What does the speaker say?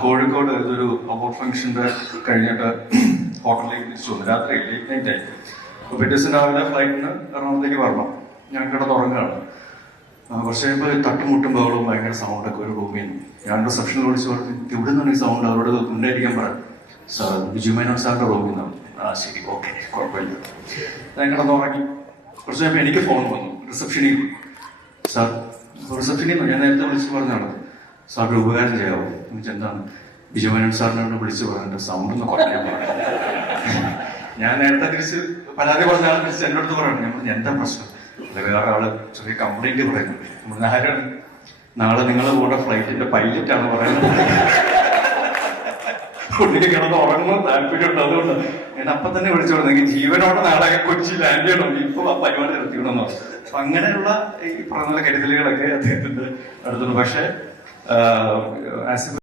കോഴിക്കോട് ഇതൊരു അവാർഡ് ഫംഗ്ഷന്റെ കഴിഞ്ഞിട്ട് ഹോട്ടലിലേക്ക് തിരിച്ചു വന്നു. രാത്രി ലേറ്റ് നൈറ്റ് ആയി അപ്പൊ പിറ്റേ ദിവസം രാവിലെ ഫ്ലൈറ്റിന് എറണാകുളത്തേക്ക് വരണം. ഞാൻ കിടന്നുറങ്ങുകയാണ് ആ, പക്ഷേ ഇപ്പൊ തട്ടുമുട്ടുമ്പോൾ അവളും ഭയങ്കര സൗണ്ടൊക്കെ ഒരു റൂമിൽ നിന്ന്. ഞാൻ റിസപ്ഷനിൽ വിളിച്ച് പറഞ്ഞു ഇവിടെ നിന്നാണ് ഈ സൗണ്ട് അവരോട് ഉണ്ടായിരിക്കാൻ പറയാം സാർ ബിജു മേനോൻ സാറിന്റെ റൂമിൽ നിന്നാണ്. ആ ശരി ഓക്കെ കുഴപ്പമില്ല. ഞാൻ തുടങ്ങി കുറച്ച് കഴിയുമ്പോൾ എനിക്ക് ഫോൺ വന്നു. റിസപ്ഷനിൽ സാർ റിസപ്ഷനിൽ നിന്ന്? ഞാൻ നേരത്തെ വിളിച്ച് പറഞ്ഞാണ് ഒരു ഉപകാരം ചെയ്യാവോ. എന്നുവെച്ചാൽ എന്താണ്? ബിജു മേനോൻ സാറിനോട് വിളിച്ച് പറഞ്ഞിട്ട് സൗണ്ട് ഒന്ന് കുറയ്ക്കാൻ പറഞ്ഞു ഞാൻ നേരത്തെ തിരിച്ച് പരാതി പറഞ്ഞ ആൾ തിരിച്ച് എന്റെ അടുത്ത് പറയണം. ഞാൻ പറഞ്ഞു, എന്താ പ്രശ്നം? അല്ല വേറെ ആൾ ചെറിയ കംപ്ലൈന്റ് പറയുന്നു. ആരാണ്? നാളെ നിങ്ങൾ കൂടെ ഫ്ലൈറ്റിന്റെ പൈലറ്റ് ആണ് പറയുന്നത്. കുട്ടിക്ക് കിടന്ന് ഉറങ്ങുന്ന താല്പര്യമുണ്ട് അതുകൊണ്ട് ഞാൻ അപ്പൊ തന്നെ വിളിച്ചു പറഞ്ഞു ജീവനോടെ നാളെ കൊച്ചി ലാൻഡ് ചെയ്യണം. ഇപ്പൊ ആ പരിപാടി നിർത്തിക്കണമെന്നോ അപ്പൊ അങ്ങനെയുള്ള ഈ പറഞ്ഞ കരുതലുകളൊക്കെ അദ്ദേഹത്തിന്റെ അടുത്തുണ്ട്. പക്ഷേ uh, as